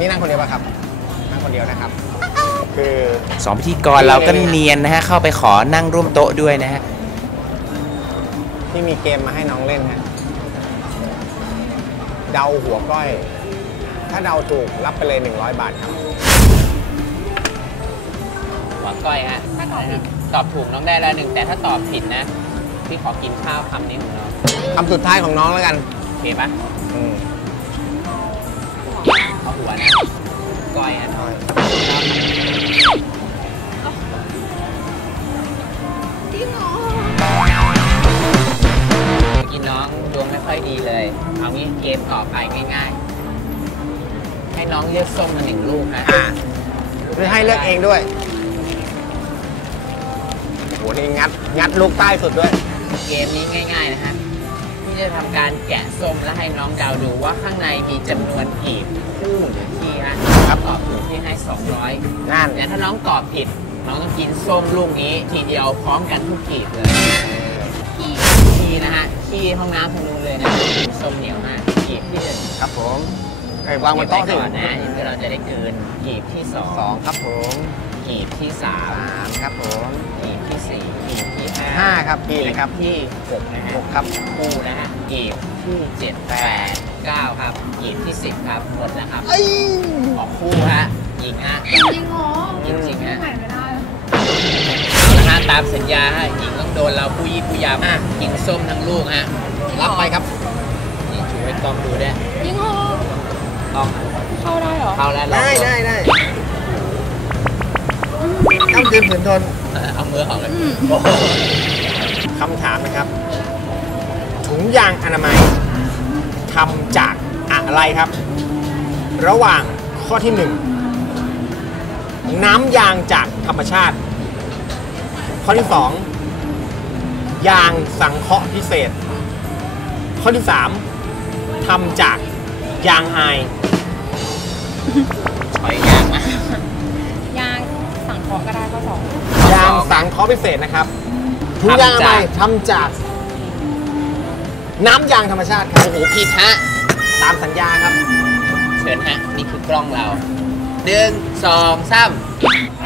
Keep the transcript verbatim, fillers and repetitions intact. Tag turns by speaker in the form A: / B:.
A: นี่นั่งคนเดียวป่ะครับนั่งคนเดียวนะครับคือ
B: สองพิธีกรเราก็เนียนนะฮะเข้าไปขอนั่งร่วมโต๊ะด้วยนะฮะ
A: ที่มีเกมมาให้น้องเล่นฮะเดาหัวก้อยถ้าเดาถูกรับไปเลยหนึ่งร้อยบาทครับ
C: หัวก้อยฮะถ้าตอบผิดตอบถูกน้องได้ละหนึ่งแต่ถ้าตอบผิดนะพี่ขอกินข้าวคำนี้ของน้อง
A: คำสุดท้ายของน้องแล้วกัน
C: โอเคปะอืมเอาหัวนะก้อยฮะก้อย
D: จริงเหรอ
C: กินน้องดวงไม่ค่อยดีเลยเอางี้เกมต่อไปง่ายๆให้น้องเลือกส้มมาหนึ่งลูกนะ
A: หรือให้เลือกเองด้วยโหนี่งัดงัดลูกใต้สุดด้วย
C: เกมนี้ง่ายๆนะฮะที่จะทำการแกะส้มและให้น้องดาวดูว่าข้างในมีจำนวนกีบคู่หรือที่ฮะครับตอบถูกที่ให้สองร้อยนั่นแต่ถ้าน้องตอบผิดน้องต้องกินส้มลูกนี้ทีเดียวพร้อมกันทุกกีบเลยกีบที่นะฮะที่ห้องน้ำทางนู้นเลยนะส้มเหนียวมากกีบที่หนึ่ง
A: ครับผมไอ้วางบนโต๊ะ
C: ก่อนนะเพื่อเราจะได้เกินกีบที่สอง
A: สองครับผม
C: กีบที่สาม
A: ครับผม
C: กีบที่สี่กีบที่ห้า
A: ห้าครับกีบนะครับ
C: ที่หกนะฮะ
A: หกครับ
C: คู่นะฮะกีบที่เจ็ดแปดเก้าครับกีบที่สิบครับหมดแล้วครับออกคู่ฮะยิงฮะ
D: จริงเหรอ
C: จริงจริงฮะ
D: ไม่ได้
C: เอาละฮะตามสัญญาฮะหญิงต้องโดนเราผู้ยี่ผู้ยามอ่ะกินส้มทั้งลูกฮะ
A: รับไปครับ
C: นี่ชูให้กล้องดูได้
D: จริงเหรอ
C: ต้อง
D: เข้าได้เหรอ
C: เข้าแล้ว
A: ได้ได้ได้ต้องดื่มฝืนทน
C: เอามือออกเลย
A: คำถามนะครับถุงยางอนามัยทำจากอะไรครับระหว่างข้อที่หนึ่งน้ำยางจากธรรมชาติข้อที่สองยางสังเคราะห์พิเศษข้อที่สามทำจากยางอาย
C: ถอยยางม
D: ายางสังเคราะห์ก็ได้ข้อสอง
A: ยางสังเคราะห์พิเศษนะครับถุงยางอนามัยทำจากน้ำยางธรรมชาติครับ
C: โอ้โหผิดฮะ
A: ตามสัญญาครับ
C: เชิญฮะนี่คือกล้องเราหนึ่งสองสาม